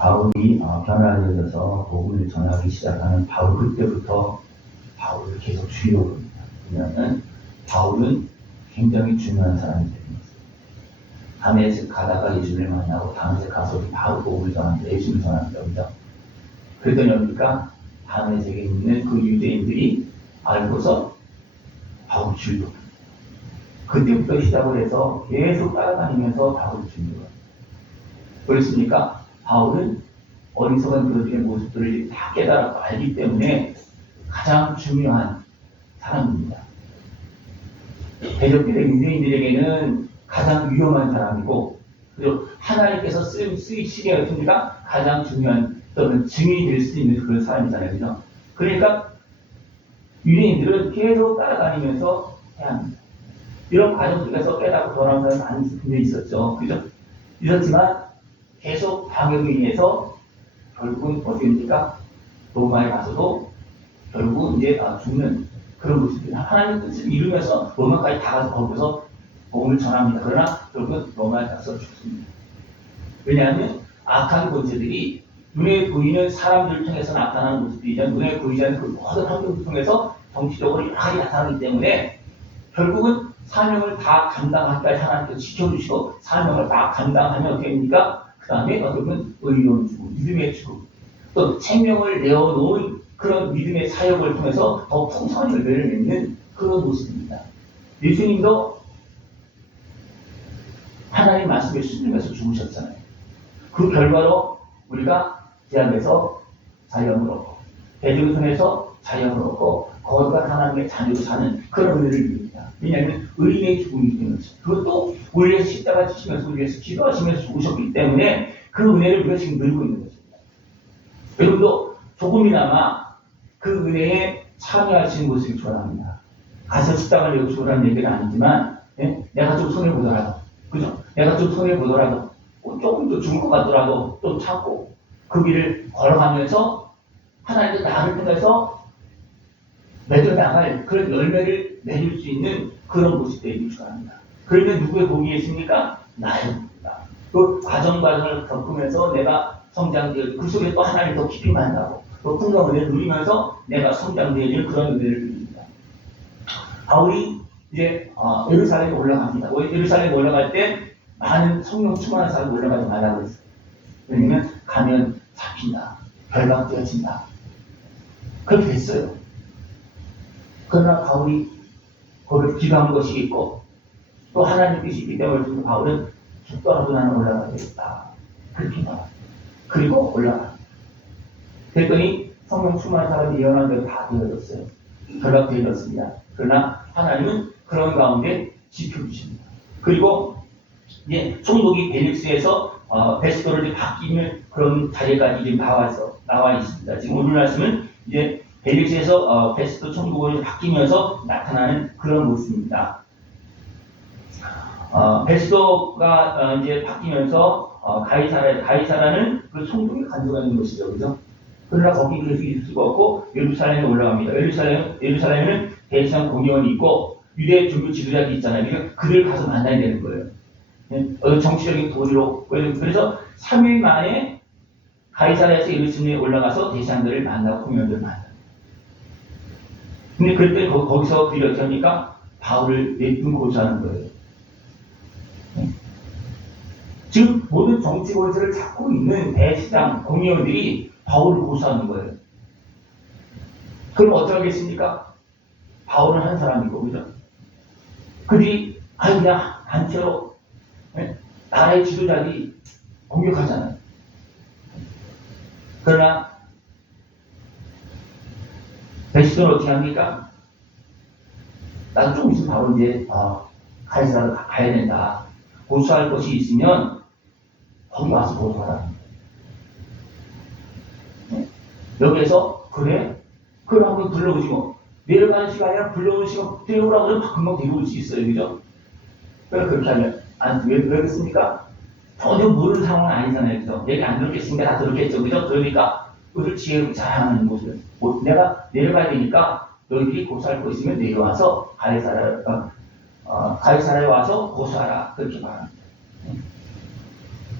바울이 변화되어서 복음을 전하기 시작하는 바울 그때부터 바울을 계속 주의하고 있습니다. 왜냐하면 바울은 굉장히 중요한 사람이 됩니다. 다메섹 가다가 예수를 만나고 다메섹 가서 바울 복음을 전합니다. 예수를 전합니다. 그죠? 그랬더니 여기가 다메섹에 있는 그 유대인들이 알고서 바울 주의하고 그때부터 시작을 해서 계속 따라다니면서 바울을 주의하고 그렇습니까? 바울은 어리석은 그들의 모습들을 다 깨달았고 알기 때문에 가장 중요한 사람입니다. 대적들의 유대인들에게는 가장 위험한 사람이고 그리고 하나님께서 쓰이시게 하십니까? 가장 중요한 또는 증인이 될 수 있는 그런 사람이잖아요. 그죠? 그러니까 유대인들은 계속 따라다니면서 해야 합니다. 이런 과정 속에서 깨닫고 돌아오는 사람이 많이 분명히 있었죠. 그죠? 있었지만 계속 방역에 인해서 결국은 어디입니까? 로마에 가서도 결국 이제 죽는 그런 모습이 하나님의 뜻을 이루면서 로마까지 다 가서 거기서 복음을 전합니다. 그러나 결국은 로마에 가서 죽습니다. 왜냐하면 악한 권세들이 눈에 보이는 사람들을 통해서 나타나는 모습이죠. 눈에 보이지 않는 그 모든 환경을 통해서 정치적으로 여러 가지 나타나기 때문에 결국은 사명을 다 감당하기까지 하나님께서 지켜주시고 사명을 다 감당하면 어떻게 됩니까? 그 다음에 어떻게보면 의로운 죽음, 믿음의 죽음, 또 생명을 내어놓은 그런 믿음의 사역을 통해서 더 풍성한 열매를 맺는 그런 모습입니다. 예수님도 하나님 말씀에 순종해서 죽으셨잖아요. 그 결과로 우리가 제안에서 자유함을 얻고 대적을 통해서 자유함을 얻고 거룩한 하나님의 자녀로 사는 그런 은혜를 누립니다. 왜냐하면 의인의 죽음이기 때문에 그것도 우리 위해서 십자가 지시면서 우리 위해서 기도하시면서 죽으셨기 때문에 그 은혜를 우리가 지금 누리고 있는 것입니다. 여러분도 조금이나마 그 은혜에 참여하시는 모습이 좋아합니다. 가서 십자가를 내고 죽으라는 얘기는 아니지만 내가 좀 손해보더라도 그죠? 내가 좀 손해보더라도 조금 더 죽을 것 같더라도 좀 참고 그 길을 걸어가면서 하나님께 나를 통해서 맺어나갈 그런 열매를 맺을 수 있는 그런 모습 되기를 축원합니다. 그러면 누구의 복이 있습니까? 나의 복입니다. 그 과정을 겪으면서 내가 성장되어 그 속에 또 하나님 더 깊이 만나고 또 풍성한 은혜를 누리면서 내가 성장되어지는 그런 은혜를 누립니다. 바울이 이제 예루살렘에 올라갑니다. 예루살렘에 올라갈 때 많은 성령 충만한 사람이 올라가지 말라고 했어요. 왜냐면 가면 잡힌다. 결박되어진다. 그렇게 됐어요. 그러나 바울이 거기에 기도한 것이 있고 또 하나님 뜻이 있기 때문에 바울은 죽더라도 나는 올라가야 되겠다. 그렇게 말합니다. 그리고 올라가. 그랬더니 성령 충만한 사람이 예언한 대로 다 되어졌어요. 결박되어졌습니다. 그러나 하나님은 그런 가운데 지켜주십니다. 그리고 이제 총독이 벨릭스에서 베스토를 바뀌는 그런 자리까지 지금 나와 있습니다. 지금 오늘 말씀은 이제 벨릭스에서 베스토 총독으로 바뀌면서 나타나는 그런 모습입니다. 베스토가 이제 바뀌면서 가이사라는 그 총독이 간주하는 것이죠, 그죠? 그러나 거기 계속 있을 수가 없고 예루살렘에 올라갑니다. 예루살렘에는 대지상 공의원이 있고 유대 종교 지도자들이 있잖아요. 그러니까 그들 가서 만나야 되는 거예요. 정치적인 도리로. 그래서 3일 만에 가이사라에서 예루살렘에 올라가서 대지상들을 만나고 공의원들을 만나요. 근데 그럴 때 거기서 그들이 어떻게 합니까? 바울을 내분 고소하는 거예요. 지금 모든 정치 권세를 잡고 있는 대시장 공의원들이 바울을 고소하는 거예요. 그럼 어떻게 하겠습니까? 바울은 한 사람이고, 그죠? 그들이 그냥 단체로 나라의 지도자들이 공격하잖아요. 그러나 베스토는 어떻게 합니까? 나도 좀 있으면 바로 이제 가이사라로 가야 된다. 고소할 것이 있으면 거기 와서 고소하라. 여기에서 그래? 그럼 한번 불러보시고 내려가는 시간이 아니라 불러오는 시간 데려오라고 하면 금방 데려올 수 있어요. 그죠? 그렇게 하면 왜 그러겠습니까? 전혀 모르는 상황은 아니잖아요. 그죠? 얘기 안 들었겠습니까? 다 들었겠죠. 그죠? 그러니까 그들 지혜롭게 잘하는 모습을 내가 내려가야 되니까 너희들이 고소할 거 있으면 내려와서 가이사라에 와서 고소하라. 그렇게 말합니다.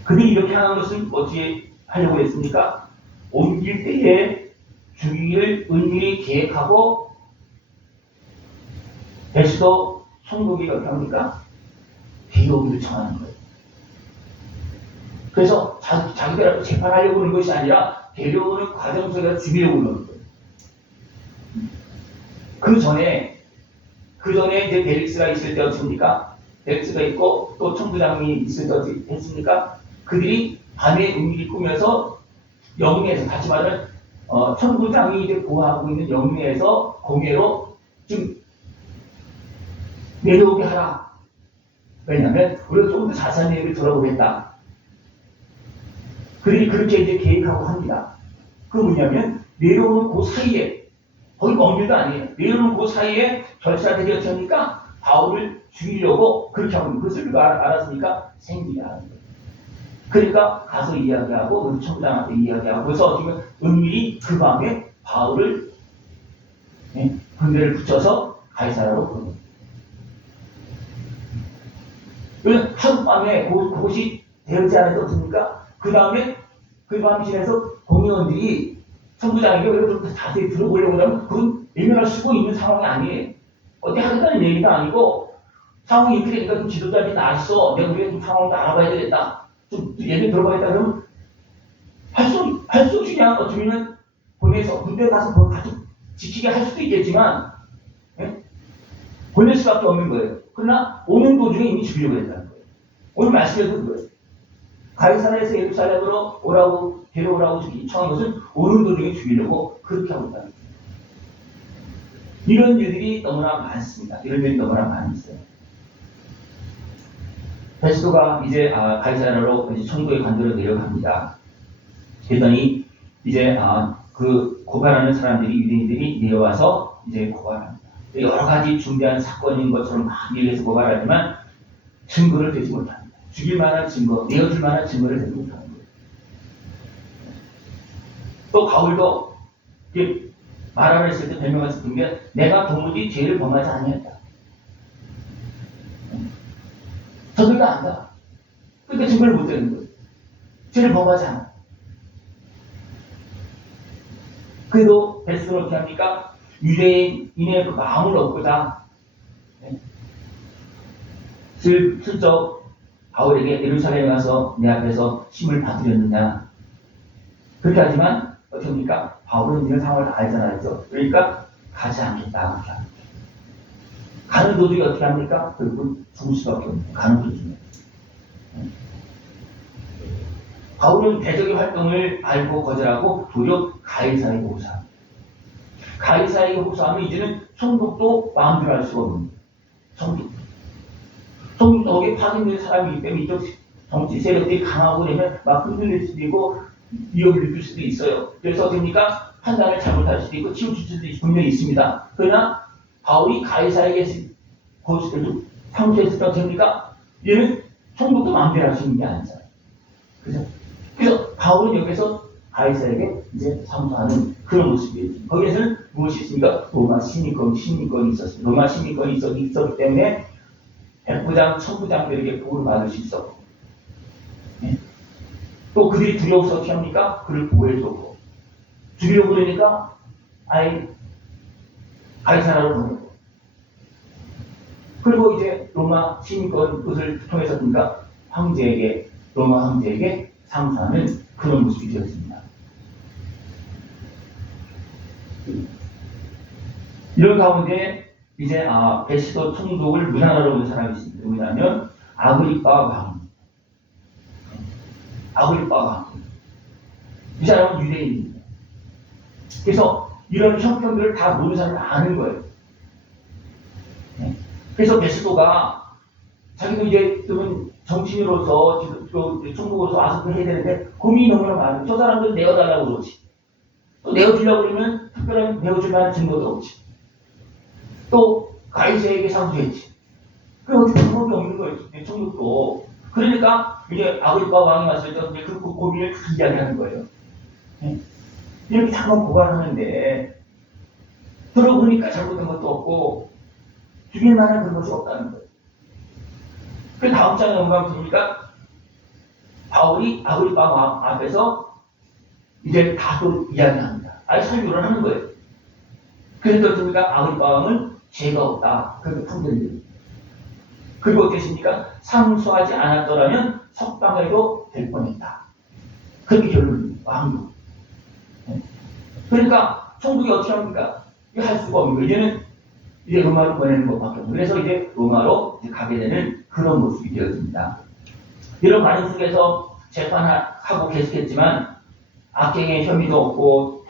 그들이 이렇게 하는 것은 어떻게 하려고 했습니까? 옮길 때에 죽이를 은밀히 계획하고 베스도 총독이 어떻게 합니까? 데려오기를 청하는 거예요. 그래서 자기들 재판하려고 하는 것이 아니라 데려오는 과정 속에서 죽이려고 하는 거예요. 그 전에 이제 벨릭스가 있을 때 어떻습니까? 벨릭스가 있고 또 총부장이 있을 때 어떻게 했습니까? 그들이 밤에 은밀히 꾸며서 영내에서 다시 말하면 총부장이 이제 보호하고 있는 영내에서 공예로 좀 내려오게 하라. 왜냐하면 우리가 조금 더 자세한 얘기를 들어보겠다. 그들이 그렇게 이제 계획하고 합니다. 그 뭐냐면 내려오는 그 사이에 거기 멍들도 아니에요. 내려오는 그 사이에 절차들이 어떻게 합니까? 바울을 죽이려고 그렇게 하고 그것을 알았으니까 생기게 하는 거예요. 그러니까 가서 이야기하고 그 총장한테 이야기하고 그래서 지금 은밀히 그 밤에 바울을 군대를 붙여서 가이사라로 보냅니다. 하룻밤에 그곳이 되었지 않아서 어떻습니까? 그 다음에 그 밤 지나서 공무원들이 총부장에게 왜 좀 자세히 들어보려고 하면 그건 외면할 수가 있는 상황이 아니에요. 어떻게 하겠다는 얘기가 아니고 상황이 이렇게 되니까 좀 지도자들이 나왔어. 내가 우리가 좀 상황을 알아봐야 되겠다. 좀 얘기 들어봐야겠다. 그러면 할 수 없이 그냥 어쩌면 보내서 군대 가서 같이 지키게 할 수도 있겠지만 보낼 수밖에 없는 거예요. 그러나 오는 도중에 이미 죽이려고 했다는 거예요. 오늘 말씀에서 그거예요. 가이사라에서 예루살렘으로 오라고 데려오라고 청한 것은 오는 도중에 죽이려고 그렇게 하고 있다는 거예요. 이런 일들이 너무나 많습니다. 이런 일이 너무나 많이 있어요. 베스도가 이제 가이사라로 이제 총독의 관도로 내려갑니다. 그랬더니 이제 그 고발하는 사람들이 유대인들이 내려와서 이제 고발합니다. 여러 가지 중대한 사건인 것처럼 막 얘기해서 고발하지만 증거를 대지 못합니다. 죽일 만한 증거, 내어줄 만한 증거를 대지 못하는 거예요. 또 바울도 말하려 했을 때 변명했었던 게 내가 도무지 죄를 범하지 아니했다. 저들도 안다. 그러니까 증거를 못 대는 거예요. 죄를 범하지 않아. 그래도 베스도는 어떻게 합니까? 유대인의 그 마음을 얻고자 슬쩍 바울에게 예루살렘에 가서 내 앞에서 힘을 받으렸느냐. 그렇게 하지만 어떻게 합니까? 바울은 이런 상황을 다 알잖아요. 그러니까 가지 않겠다. 가는 도중에 어떻게 합니까? 결국은 죽을 수밖에 없는 가는 도중에. 바울은 대적의 활동을 알고 거절하고 도리어 가이사에게 호소합니다. 가이사에게 호소하면 이제는 총독도 마음대로 할 수가 없는 거예요. 총독에 파견된 사람이기 때문에 이쪽 정치 세력들이 강하고 되면 막 흔들릴 수도 있고 위협을 느낄 수도 있어요. 그래서 어떻습니까? 판단을 잘못할 수도 있고 치우칠 수도 분명히 있습니다. 그러나 바울이 가이사에게 사무소에서 어떻습니까? 얘는 총독도 마음대로 할 수 있는 게 아니잖아요. 그래서 바울은 여기서 가이사에게 이제 사무하는 그런 모습이에요. 거기에서는 무엇이 있습니까? 로마 시민권이 있었습니다. 로마 시민권이 있었기 때문에 백부장, 천부장들에게 보호를 받을 수 있었고, 또 그들이 두려워서 어떻게 합니까? 그를 보호해주고, 죽이려고 그러니까, 가이사라로 보내고, 그리고 이제 로마 시민권 것을 통해서 그러니까 로마 황제에게 상수하는 그런 모습이 되었습니다. 이런 가운데 이제 베스도 총독을 문안하러 온 사람이 있습니다. 누구냐면 아그리빠 왕. 아그리빠 왕. 이 사람은 유대인입니다. 그래서 이런 형편들을 다 모든 사람을 아는 거예요. 그래서 베스도가 자기도 이제 정치인으로서 총독으로서 와서 해야 되는데 고민이 너무나 많아요. 저 사람들 내어달라고 그러지. 또 내어주려고 그러면 특별한 내어줄 만한 증거도 없지. 또 가이사에게 상수했지. 그 어떻게 방법이 없는 거예요. 총독도. 그러니까 이제 아그리빠 왕이 왔을 때 이제 그 고민을 다 이야기하는 거예요. 이렇게 잠깐 고발하는데 들어보니까 잘못된 것도 없고 죽일 만한 그런 것이 없다는 거예요. 그 다음 장에 보면 보니까 바울이 아그리빠 왕 앞에서 이제 다도 이야기합니다. 아예 설교를 하는 거예요. 그래서 어떻습니까? 아그리빠왕은 죄가 없다. 그렇게 판결해요. 그리고 어떻습니까? 상소하지 않았더라면 석방해도 될 뻔했다. 그렇게 결론입니다. 왕도. 그러니까 총독이 어떻게 합니까? 이거 할 수가 없는 거예요. 이제는 이제 로마로 보내는 것밖에 없고, 그래서 이제 로마로 이제 가게 되는 그런 모습이 되어집니다. 이런 과정 속에서 재판하고 계속했지만 악행의 혐의도 없고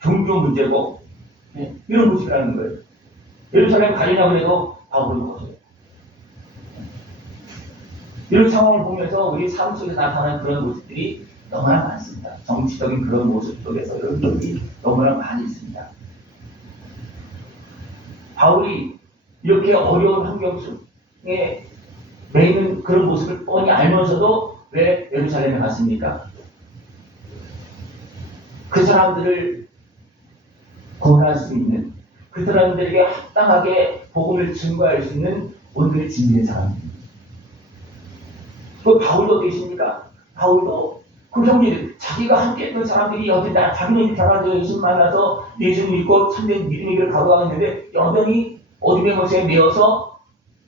종교 문제고 이런 모습이라는 거예요. 예루살렘 가리냐고 해도 바울을 거둬요. 이런 상황을 보면서 우리 삶 속에 나타나는 그런 모습들이 너무나 많습니다. 정치적인 그런 모습 속에서 이런 것들이 너무나 많이 있습니다. 바울이 이렇게 어려운 환경 속에 매이는 그런 모습을 뻔히 알면서도 왜 예루살렘에 갔습니까? 그 사람들을 구원할 수 있는, 그 사람들에게 합당하게 복음을 증거할 수 있는 오늘의 준비된 사람입니다. 그 바울도 계십니까? 바울도 그 형님, 자기가 함께 했던 사람들이 여전히 자기는 사람들 예수 만나서 예수 믿고 참된 믿음의 길을 가져가고 있는데 여전히 어둠의 것에 매여서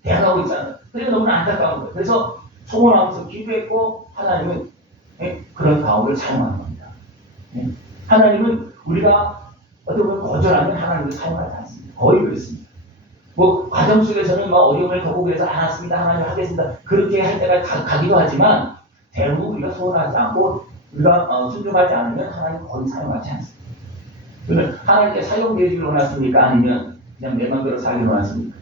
대항하고 있잖아요. 그래서 너무나 안타까운 거예요. 그래서 소원하면서 기도했고 하나님은 그런 바울을 사용하는 겁니다. 하나님은 우리가 어떻게 보면 거절하면 하나님을 사용하지 않습니다. 거의 그렇습니다. 뭐 과정 속에서는 막 어려움을 겪고 그래서 알았습니다. 하나님 하겠습니다. 그렇게 할 때가 가기도 하지만 대부분 우리가 소원하지 않고 우리가 순종하지 않으면 하나님 거의 사용하지 않습니다. 그러면 하나님께 사용되기를 원하십니까? 아니면 그냥 내 맘대로 살기를 원하십니까?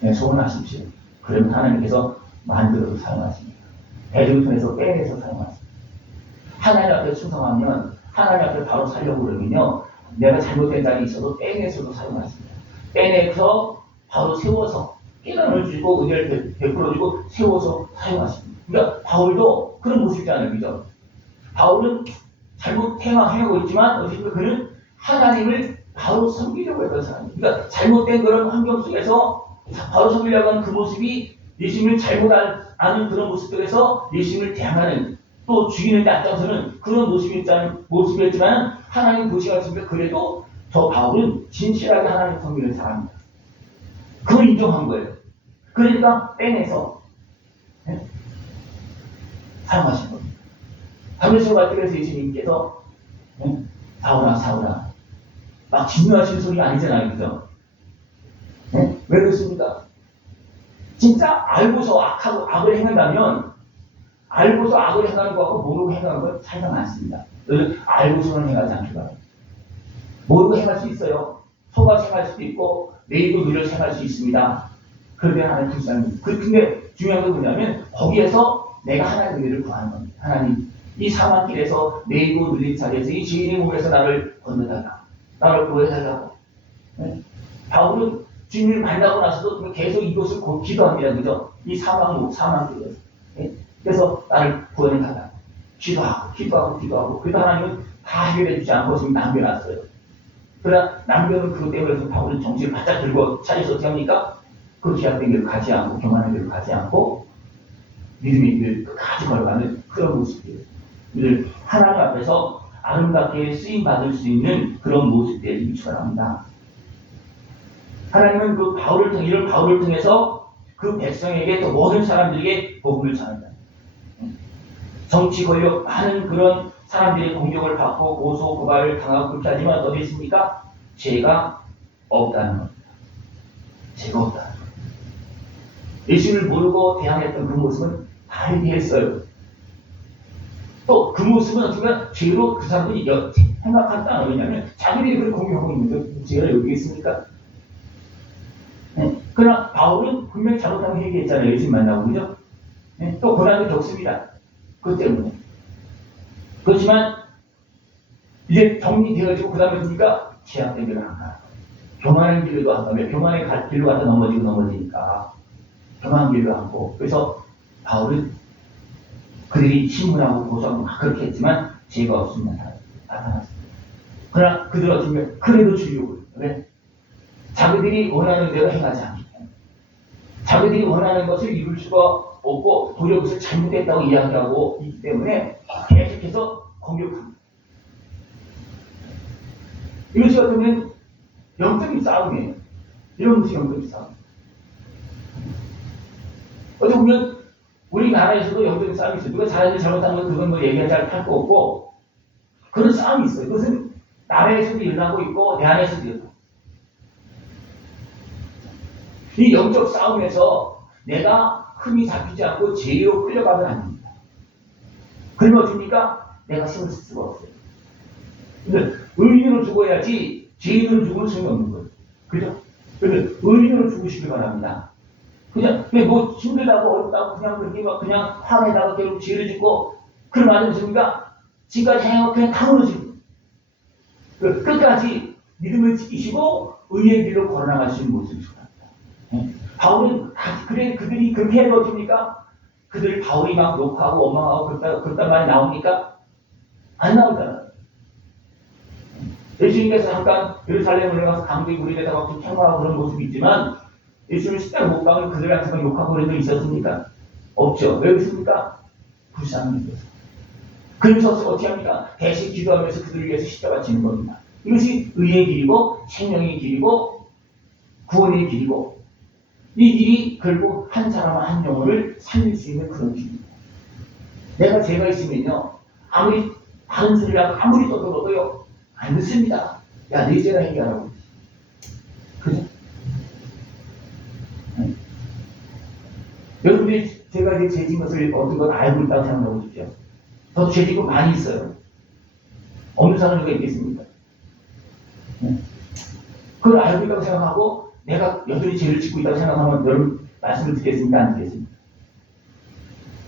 네, 소원하십시오. 그러면 하나님께서 만들어서 사용하십니다. 대중을 통해서 빼내서 사용하십니다. 하나님 앞에 충성하면 하나님 앞에 바로 살려고 그러면요, 내가 잘못된 자리 있어도 빼내서도 사용하십니다. 빼내서 바로 세워서 깨달음을 주고 은혜를 베풀어주고 세워서 사용하십니다. 그러니까 바울도 그런 모습이잖아요. 그죠? 바울은 잘못 행하고 있지만 어쨌든 그는 하나님을 바로 섬기려고 했던 사람입니다. 그러니까 잘못된 그런 환경 속에서 바로 섬기려고 하는 그 모습이 예수님을 잘못 아는 그런 모습들에서 예수님을 대항하는, 또 죽이는 데 앞장서는 그런 모습이었지만 하나님 보시겠습니까? 그래도 저 바울은 진실하게 하나님 섬기는 사람입니다. 그걸 인정한 거예요. 그러니까 빼내서 사용하신 겁니다. 다메섹 갈 때 그래서 예수님께서 사울아 사울아 막 진노하시는 소리가 아니잖아요. 그죠? 왜 그렇습니까? 진짜 알고서 악을 행한다면 알고서 악을 행하는 것과 모르고 행하는 건 차이가 많습니다. 알고서는 행하지 않기 바랍니다. 모르고 행할 수 있어요. 속아서 행할 수도 있고 내일도 늘려서 행할 수 있습니다. 그런데 하나님 불쌍합니다. 근데 중요한 건 뭐냐면 거기에서 내가 하나님의 은혜를 구하는 겁니다. 하나님, 이 사망길에서 내일도 늘린 자리에서 이 죄인의 몸에서 나를 건너달라. 나를 구해달라고. 바울은 주님을 만나고 나서도 계속 이것을 기도합니다. 그죠? 이 사망길에서. 그래서 나를 구원해달라고. 기도하고. 그래도 하나님은 다 해결해 주지 않고 지금 남겨놨어요. 그러나 남겨놓은 그것 때문에 바울은 정신을 바짝 들고 차려서 어떻게 합니까? 그 기약된 길을 가지 않고 교만한 길을 가지 않고 믿음의 길을 끝까지 걸어가는 그런 모습이에요. 늘 하나님 앞에서 아름답게 쓰임받을 수 있는 그런 모습들이 비추어납니다. 하나님은 이런 바울을 통해서 그 백성에게 또 모든 사람들에게 복음을 전한다. 정치 권력 많은 그런 사람들의 공격을 받고 고소 고발을 당하고 그렇게 하지만 어디 있습니까? 죄가 없다는 겁니다. 죄가 없다는 겁니다. 예수를 모르고 대항했던 그 모습은 다르게 했어요. 또 그 모습은 어떻게 보면 죄로 그 사람들이 생각한다는 왜냐하면 자기들이 그걸 공격하고 있는데 죄가 여기 있습니까? 그러나 바울은 분명히 잘못하면 회개했잖아요. 예수님 만나고, 그죠? 또 고난도 겪습니다. 그것 때문에. 그렇지만 이제 정리되어지고 그 다음에 보니까 제약된 길을 안 가요. 교만한 길도 안 가면 교만의 길로 가다 넘어지니까 교만한 길로 안 가고, 그래서 바울은 그들이 신문하고 고소하고 막 그렇게 했지만 죄가 없으면 나타났습니다. 그러나 그들은 어쩌면 그래도 주려고. 왜? 자기들이 원하는 대로 행하지 않기 때문에. 자기들이 원하는 것을 이룰 수가 없고 도리어 그것을 잘못했다고 이야기하고 있기 때문에 계속해서 공격합니다. 이것이 어쩌면 영적인 싸움이에요. 이런 것이 영적인 싸움. 어떻게 보면 우리나라에서도 영적인 싸움이 있어요. 누가 잘하는 잘못하는 건 그건 뭐 얘기할 거 없고 그런 싸움이 있어요. 그것은 나라에서도 일어나고 있고 내 안에서도 일어나고. 이 영적 싸움에서 내가 흠이 잡히지 않고 죄로 끌려가면 안 됩니다. 그러면 어떻습니까? 내가 힘을 쓸 수가 없어요. 근데 의인으로 죽어야지 죄인으로 죽으면 소용이 없는 거예요. 그죠? 그런데 의인으로 죽으시기 바랍니다. 그냥 뭐 힘들다고 어렵다고 그냥 그렇게 막 그냥 화내다가 결국 죄를 짓고 그러면 안 됩니까? 지금까지 행한 거 그냥 다 무너지고 끝까지 믿음을 지키시고 의의 길로 걸어나갈 수 있는 모습이 좋답니다. 바울은 그들이 그렇게 해도 어떻습니까? 그들 바울이 막 욕하고 원망하고 그랬단 말이 나옵니까? 안 나오잖아요. 예수님께서 잠깐 예루살렘을 가서 강도의 무리에다가 막 평화하고 그런 모습이 있지만 예수님 십자가 못 박은 그들한테 욕하고 그런 적이 있었습니까? 없죠. 왜 그렇습니까? 불쌍히 여겨서. 그러면서 어떻게 합니까? 대신 기도하면서 그들을 위해서 십자가 지는 겁니다. 이것이 의의 길이고 생명의 길이고 구원의 길이고 이 길이 결국 한 사람 한 영혼을 살릴 수 있는 그런 길입니다. 내가 죄가 있으면요 아무리 다른 소리를 하고 아무리 떠들어도요 안 듣습니다. 야, 네 죄가 해결하라고. 그죠? 네. 여러분들이 제가 이제 죄진 것을 어떤 걸 알고 있다고 생각하고 싶죠. 저도 죄진 거 많이 있어요. 없는 사람이 누가 있겠습니까? 네. 그걸 알고 있다고 생각하고 내가 여전히 죄를 짓고 있다고 생각하면 여러분 말씀을 듣겠습니까? 안 듣겠습니까?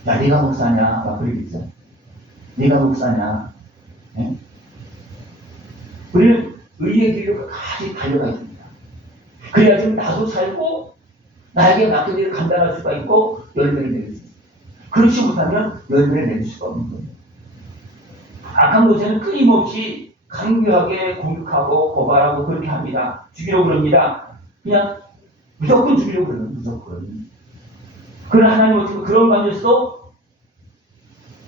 야, 네가 목사냐? 막 그러겠죠. 네가 목사냐? 네? 우리는 의의 길로 끝까지 달려가야 됩니다. 그래야 좀 나도 살고 나에게 맡긴 일을 감당할 수가 있고 열매를 맺을 수 있습니다. 그렇지 못하면 열매를 맺을 수가 없는 거예요. 악한 모세는 끊임없이 강교하게 공격하고 고발하고 그렇게 합니다. 죽이려고 그럽니다. 그냥 무조건 죽이려고 그러는 무조건. 그러나 하나님 어떻게 그런 가운데서도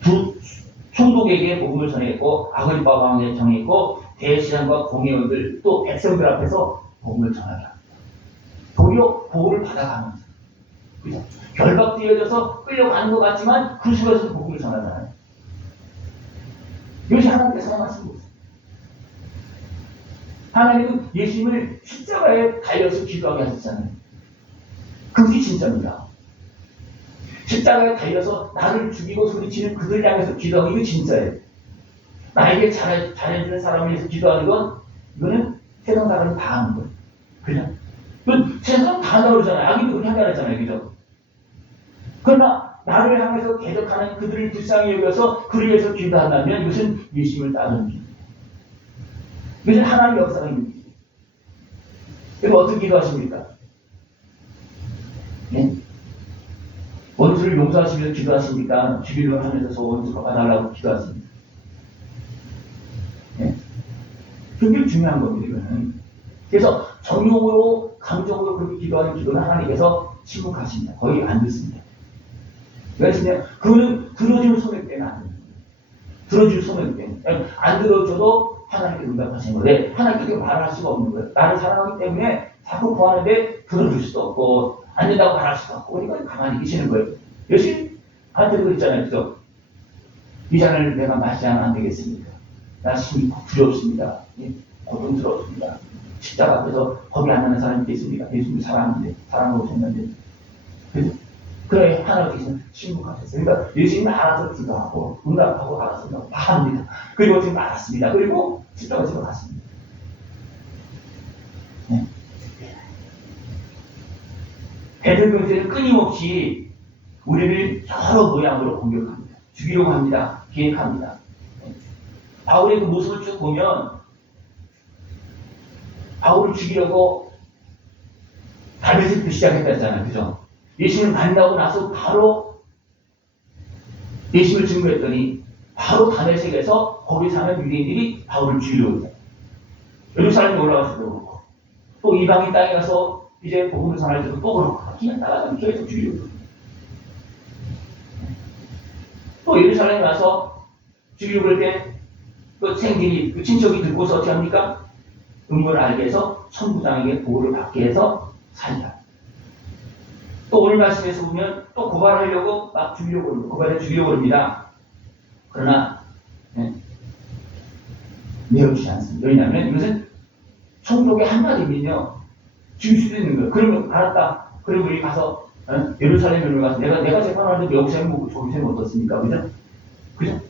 두 총독에게 복음을 전했고 아그리파 왕에게 전했고 대시장과 공회원들 또 백성들 앞에서 복음을 전하게 합니다. 도리어 보호를 받아가면서 그죠? 결박되어져서 끌려가는 것 같지만 그 속에서 복음을 전하잖아요. 이것이 하나님께서 행하신 것입니다. 하나님은 예수님을 십자가에 달려서 기도하게 하셨잖아요. 그것이 진짜입니다. 십자가에 달려서 나를 죽이고 소리치는 그들 향해서 기도하고 이거 진짜예요. 나에게 잘해주는 사람을 위해서 기도하는 건 이거는 세상 사람이 다 하는 거예요. 그냥 세상 사람 다 한다고 그러잖아요. 악인도 그렇게 한다고 그러잖아요. 그죠? 그러나 나를 향해서 대적하는 그들을 불쌍히 여겨서 그를 위해서 기도한다면 이것은 예수님을 따르는 길입니다. 이것은 하나님의 역사가 있는 길이에요. 그럼 어떻게 기도하십니까? 네? 원수를 용서하시면서 기도하십니까? 죽이려고 하면서 원수가 봐달라고 기도하십니까? 네? 굉장히 중요한 겁니다. 이거는. 그래서 정욕으로 감정으로 그렇게 기도하는 기도는 하나님께서 침묵하십니다. 거의 안 듣습니다. 그래서 그거는 들어줄 소명 때문에 안 됩니다. 들어줄 소명 때문에 안 들어줘도 하나님께 응답하신 건데 하나님께 말할 수가 없는 거예요. 나를 사랑하기 때문에 자꾸 구하는데 들어줄 수도 없고 안 된다고 말할 수도 없고 그러니까 가만히 계시는 거예요. 예수님한테도 그랬잖아요. 그죠? 이 잔을 내가 마시지 않으면 안 되겠습니까? 나 심히 두렵습니다. 고통스럽습니다. 십자가 앞에서 겁이 안 나는 사람이 있겠습니까? 예수님을 사랑하고 오셨는데 그죠? 그래 하나님께서 침묵하셨어요. 그러니까 예수님이 알아서 기도하고 응답하고 알아서 다 합니다. 그리고 지금 알았습니다. 그리고 십자가 집에 갔습니다. 네. 배들병들은 끊임없이 우리를 여러 모양으로 공격합니다. 죽이려고 합니다. 계획합니다. 네. 바울의 그 모습을 쭉 보면 바울을 죽이려고 다메섹도 시작했다잖아요. 그죠? 예수님을 만나고 나서 바로 예수님을 증거했더니 바로 다메섹에서 거기 사는 유대인들이 바울을 죽이려고 해요. 예루살렘에 올라가서 그렇고 또 이방인 땅에 가서 이제 복음을 전할 때도 또 그렇고 그냥 따라가면 계속 죽이려고 해요. 또 예루살렘에 와서 죽이려고 그럴 때 또 생긴이 그 친척이 듣고서 어떻게 합니까? 음모를 알게 해서 천부장에게 보호를 받게 해서 살다. 또 오늘 말씀에서 보면 또 고발하려고 막 죽이려고 합니다. 고발해 죽이려고 합니다. 그러나 내어주지 않습니다. 왜냐하면 이것은 총독의 한마디면요 죽일 수도 있는 거예요. 그러면 알았다. 그리고 우리 가서 예루살렘에 가서 내가 재판하는데 여기서 저기서 어떻습니까? 그죠? 그죠?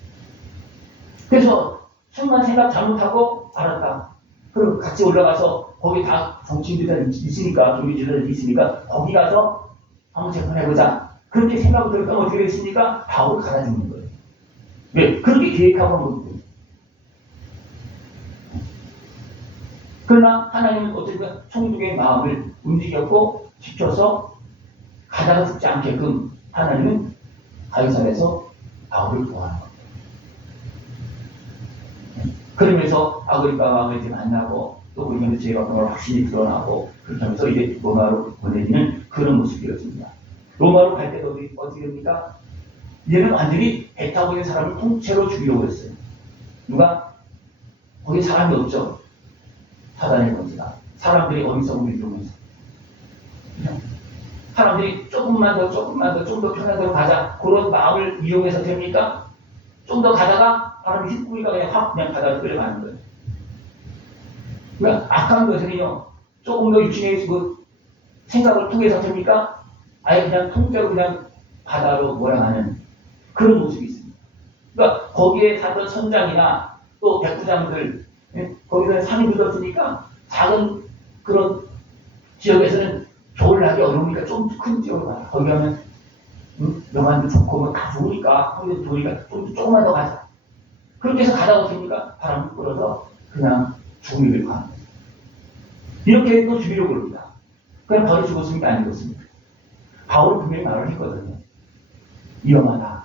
그래서 순간 생각 잘못하고 알았다. 그리고 같이 올라가서 거기 다 정치인들이 있으니까 종교지도들이 있으니까 거기 가서 한번 재판해보자. 그렇게 생각을 들었다면 어떻게 되겠습니까? 바울을 갈아 죽는 거예요. 왜? 그렇게 계획하고 한 거거든요. 그러나 하나님은 어쨌든 총독의 마음을 움직였고 지켜서 가다가 죽지 않게끔 하나님은 가이사랴에서 바울을 구하는 겁니다. 그러면서 아그리빠와 이제 만나고 또 우리는 죄가 그걸 확신이 드러나고 그렇게 하면서 이제 로마로 보내지는 그런 모습이었습니다. 로마로 갈 때도 어떻게 됩니까? 이제는 완전히 배 타고 있는 사람을 통째로 죽이려고 했어요. 누가? 거기 사람이 없죠. 사단의 권세가. 사람들이 어리석음을 이용해서. 사람들이 조금만 더, 좀 더 편한 데로 가자. 그런 마음을 이용해서 됩니까? 좀 더 가다가 바람이 휘뿌니까 그냥 확 그냥 바다로 끌려가는 거예요. 그러니까 악한 것은요, 조금 더 유치해서 그 생각을 통해서 됩니까? 아예 그냥 통째로 그냥 바다로 몰아가는 그런 모습이 있습니다. 그러니까 거기에 살던 선장이나 또 백부장들, 거기서 산이 묻었으니까 작은 그런 지역에서는 겨울 나기 어려우니까 좀 큰 지역으로 가요. 거기 가면 영화도 좋고 뭐 다 좋으니까 거기도 좋으니까 좀 조금만 더 가자. 그렇게 해서 가다가 됩니까? 바람이 불어서 그냥 죽음을 가는 거예요. 이렇게 또 죽이려고 합니다. 그냥 바로 죽었습니까? 안 죽었습니까? 바울은 분명히 말을 했거든요. 위험하다.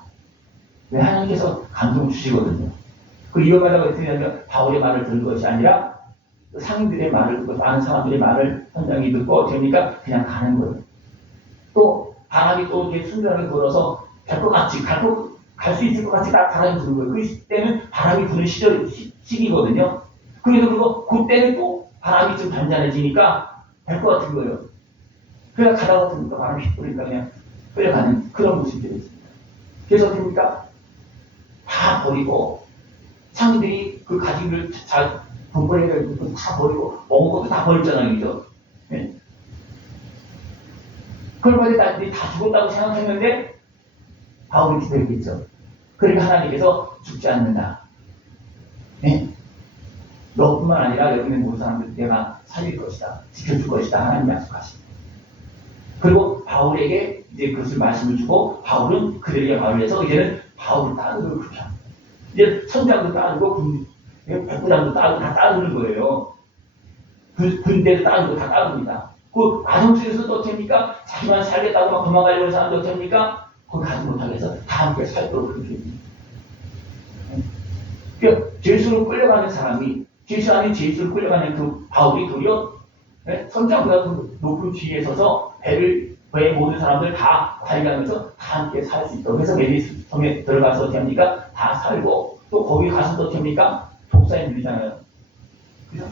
왜 하나님께서 감동 주시거든요. 그 위험하다고 했으면 바울의 말을 들은 것이 아니라 상인들의 말을 듣고 많은 사람들의 말을 선장이 듣고 됩니까? 그냥 가는 거예요. 또 바람이 또 이렇게 순전하게 불어서 갈 것 같이 갈 수 있을 것 같이 딱 바람이 부는 거예요. 그 때는 바람이 부는 시기거든요. 그래서 그때는 또 바람이 좀 단단해지니까 갈 것 같은 거예요. 그래서 가다가 보니까 바람이 휘뿌리니까 그냥 끌려가는 그런 모습들이 있습니다. 그래서 됩니까? 다 버리고 상인들이 그 가지를 잘 돈벌이를 다 버리고 먹은 것도 다 버렸잖아요. 그죠? 네. 그걸 나중에 다 죽었다고 생각했는데 바울이 기다리겠죠. 그러니까 하나님께서 죽지 않는다. 네? 너뿐만 아니라 여기 있는 모든 사람들 내가 살릴 것이다. 지켜줄 것이다. 하나님 약속하십니다. 그리고 바울에게 이제 그것을 말씀을 주고 바울은 그들에게 말을 해서 이제는 바울을 따르고 그렇게 합니다. 이제 선장도 따르고 백부장도 따르고 다 따르는 거예요. 군대도 따르고 다 따릅니다. 그 과정 속에서 또 됩니까? 자기만 살겠다고 막 도망가려고 하는 사람도 됩니까? 거기 가지 못하게 해서 다 함께 살도록 그렇게 됩니다. 그러니까 제수로 끌려가는 사람이 제수 아닌 제수로 끌려가는 그 바울이 도리어 선장보다 높은 지위에 서서 배의 모든 사람들 다 관리하면서 다 함께 살 수 있도록 그래서 메디스 섬에 들어가서 어떻게 합니까? 다 살고 또 거기 가서 또 어떻게 합니까? 독사에 밀리잖아요.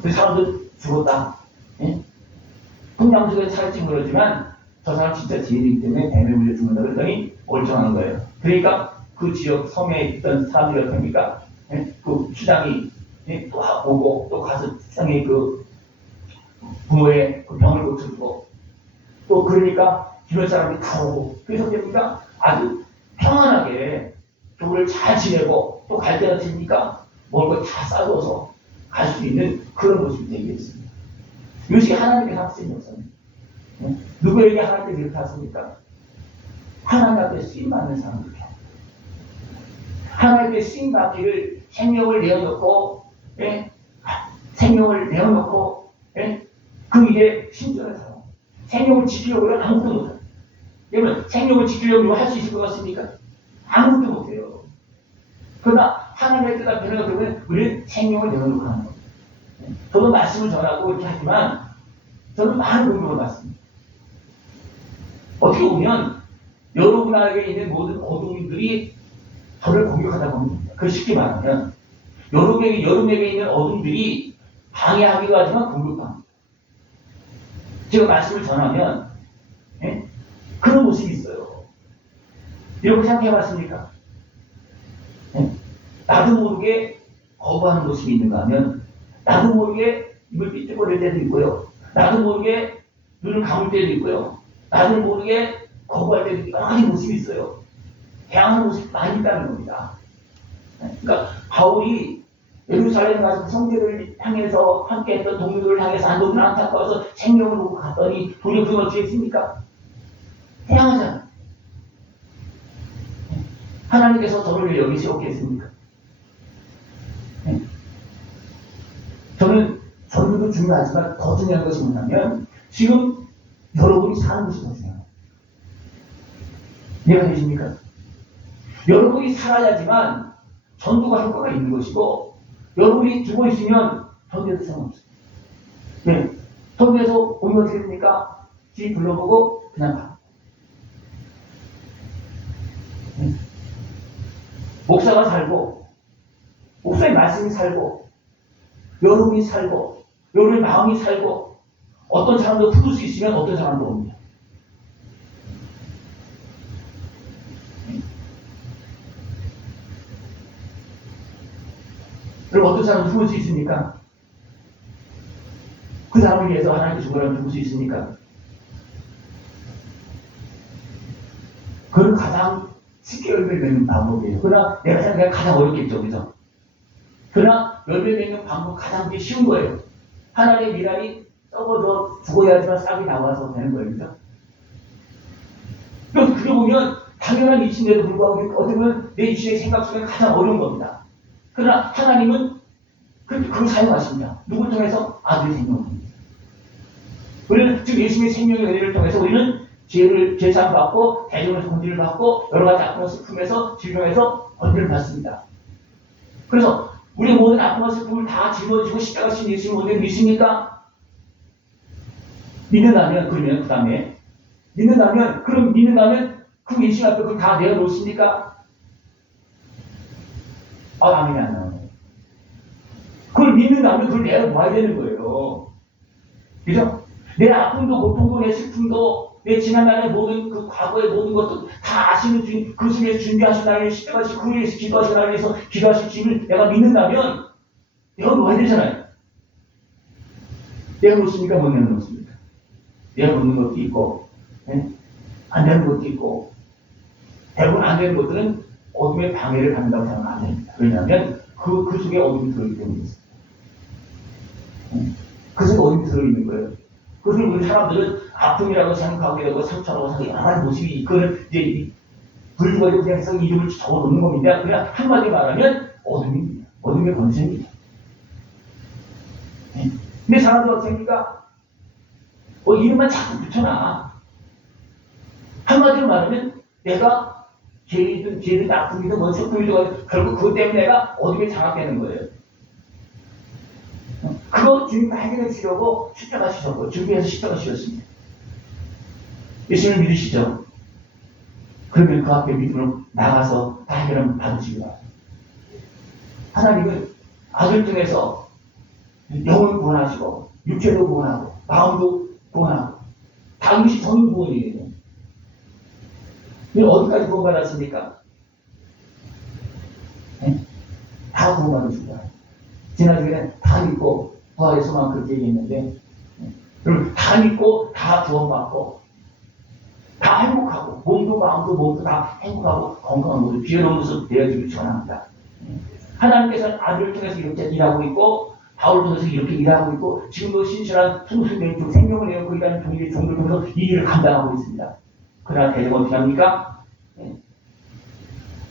그 사람들 죽었다. 통장 속에 살지 모르지만 저 사람 진짜 지혜이기 때문에 뱀에 물려 죽는다 그랬더니 멀쩡한 거예요. 그러니까 그 지역 섬에 있던 사람들이 어떻게 합니까? 그 추장이 또 오고 또 가서 추장이 그 부모의 그 병을 고쳐주고 또 그러니까 주변 사람들이 다 오고 그래서 됩니까? 아주 평안하게 교회를 잘 지내고 또 갈 때가 됩니까? 먹을 거 다 싸줘서 갈 수 있는 그런 모습이 되겠습니다. 이것이 하나님의 학생이 없습니다. 누구에게 하나님께 이렇게 하십니까? 하나님 앞에 쓰임받는 사람들에게 하나님께 쓰임받기를 생명을 내어놓고 생명을 내어놓고 그 일에 신전을 사람 생명을 지키려고 하면 아무것도 못해요. 여러분 생명을 지키려고 할 수 있을 것 같습니까? 아무것도 못해요. 그러나 하나님의 뜻 앞에는 어떻게 보면 우리는 생명을 내어놓고 하는 겁니다. 저도 말씀을 전하고 이렇게 하지만 저는 많은 공부를 받습니다. 어떻게 보면 여러분에게 있는 모든 어둠들이 저를 공격하다 보면 그 쉽게 말하면 여러분에게 있는 어둠들이 방해하기도 하지만 공격합니다. 제가 말씀을 전하면 예? 그런 모습이 있어요. 이렇게 생각해봤습니까? 예? 나도 모르게 거부하는 모습이 있는가 하면 나도 모르게 입을 삐뚤거릴 때도 있고요. 나도 모르게 눈을 감을 때도 있고요. 나도 모르게 거부할 때도 여러 가지 모습이 있어요. 대항하는 모습이 많이 있다는 겁니다. 그러니까 바울이 예루살렘 가서 성제를 향해서 함께했던 동료들을 향해서 안도는 안타까워서 생명을 놓고 갔더니 도리어 그가 어떻게 했습니까? 태양하잖아요. 하나님께서 저를 왜 여기 세웠겠습니까? 저는 전도 중요하지만 더 중요한 것이 뭐냐면 지금 여러분이 사는 것이 더 중요해요. 이해가 되십니까? 여러분이 살아야지만 전도가 효과가 있는 것이고 여러분이 죽어 있으면 전도에도 상관없어요. 네. 전도에서 오면 어떻게 됩니까? 지 불러보고 그냥 가. 네. 목사가 살고 목사의 말씀이 살고 여러분이 살고 여러분의 마음이 살고 어떤 사람도 부를 수 있으면 어떤 사람도 옵니다. 그럼 어떤 사람은 죽을 수 있습니까? 그 사람을 위해서 하나님께 죽으라면 죽을 수 있습니까? 그건 가장 쉽게 열매 맺는 방법이에요. 그러나 내가 생각하기에 가장 어렵겠죠. 그죠? 그러나 열매 맺는 방법 가장 쉬운 거예요. 하나님의 미랄이 썩어져 죽어야지만 싹이 나와서 되는 거예요. 그죠? 그래서 그게 보면 당연한 이치인데도 불구하고 어떻게 보면 내 이치의 생각 속에 가장 어려운 겁니다. 그러나 하나님은 그걸 사용하십니다. 누굴 통해서? 아들의 생명을 통해서. 우리는 지금 예수님의 생명의 은혜를 통해서 우리는 죄사함 받고 대중에서 건지를 받고 여러 가지 아픔과 슬픔에서 질병에서 건지를 받습니다. 그래서 우리 모든 아픔과 슬픔을 다 짊어지고 십자가 신 예수님 모델 믿습니까? 믿는다면 그러면 그 다음에 믿는다면 그 예수님 앞에 그걸 다 내어놓습니까? 아멘이 안 나오네. 그걸 믿는다면 그걸 내어놓아야 되는 거예요. 그죠? 내 아픔도 고통도 내 슬픔도 내 지난날의 모든 그 과거의 모든 것도 다 아시는 주님, 그것을 위해서 준비하신 나를 십자가시 그 위해서 기도하신 나를 위해서 기도하신 주님을 내가 믿는다면 내어놓아야 되잖아요. 내어놓습니까? 못 내어놓습니까? 내어놓는 것도 있고 안 되는 것도 있고 대부분 안 되는 것들은 어둠의 방해를 받는다고 생각하면 안 됩니다. 왜냐하면 그 속에 어둠이 들어있기 때문에 그 속에 어둠이 들어있는 거예요. 그것을 우리 사람들은 아픔이라고 생각하게 되고 상처라고 생각하고 여러 가지 모습이 그걸 이제 불주거리고 그냥 해서 이름을 적어놓는 겁니다. 그냥 한마디 말하면 어둠입니다. 어둠의 권세입니다. 근데 사람들 어떻게 합니까? 이름만 자꾸 붙여놔. 한마디로 말하면 내가 죄든 아픔이든 뭔 슬픔이든 결국 그것 때문에 내가 어둠에 장악되는 거예요. 그거 주님 해결해 주려고 십자가 지셨고 준비해서 십자가 지셨습니다. 예수님을 믿으시죠? 그러면 그 앞에 믿음으로 나가서 다 해결하면 받으시기 바랍니다. 하나님은 아들 중에서 영을 구원하시고 육체도 구원하고 마음도 구원하고 다 이것이 전부 구원이에요. 어디까지 구원받았습니까? 다 구원받으십니다. 지난 주에는 다 믿고 부활의 소망 그렇게 얘기했는데 그리고 다 믿고 다 구원받고 다 행복하고 몸도 마음도 몸도 다 행복하고 건강한 모습 귀여운 모습 되어지길 전합니다. 하나님께서는 아들을 통해서 이렇게 일하고 있고 바울을 통해서 이렇게 일하고 있고 지금도 신실한 순수된 생명을 내어놓고 일하는 종들을 통해서 이 일을 감당하고 있습니다. 그러나 대적은 어떻게 합니까?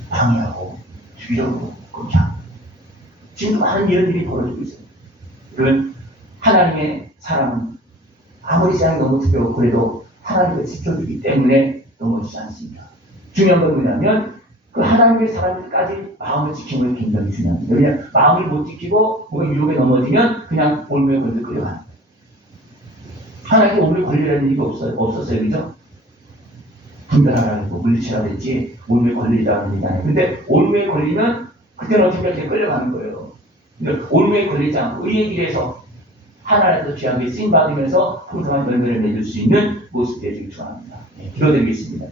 방해하고 죽이려고 그렇게 지금도 많은 이런 일이 벌어지고 있습니다. 그러면 하나님의 사람은 아무리 세상이 너무 두려워 그래도 하나님을 지켜주기 때문에 넘어지지 않습니다. 중요한 건 뭐냐면 그 하나님의 사람들까지 마음을 지키는 게 굉장히 중요합니다. 왜냐하면 마음을 못 지키고 뭔가 유혹에 넘어지면 그냥 올무에 걸려 끌려가는 하나님께 올무에 걸리라는 일이 없었어요. 그죠? 분별하라고 물리치라 그랬지 올무에 걸리라는 얘기 아니에요. 근데 올무에 걸리면 그때는 어떻게 이렇게 끌려가는 거예요. 근데 올무에 걸리지 않고 의의 길에서 하나님께서 귀하게 쓰임받으면서 풍성한 열매를 맺을 수 있는 모습 되기를 축원합니다. 기도드리겠습니다.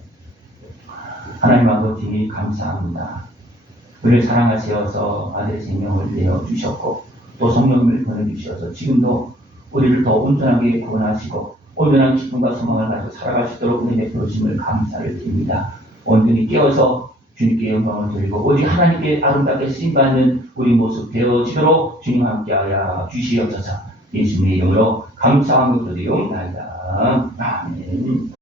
하나님 아버지 감사합니다. 우리를 사랑하셔서 아들의 생명을 내어주셨고 또 성령을 보내주셔서 지금도 우리를 더 온전하게 구원하시고 온전한 기쁨과 소망을 가지고 살아가시도록 은혜 베푸심을 감사를 드립니다. 온전히 깨어서 주님께 영광을 드리고 오직 하나님께 아름답게 쓰임받는 우리 모습 되어지도록 주님 함께하여 주시옵소서. 예수님의 이름으로 감사함을 드리옵나이다. 아멘.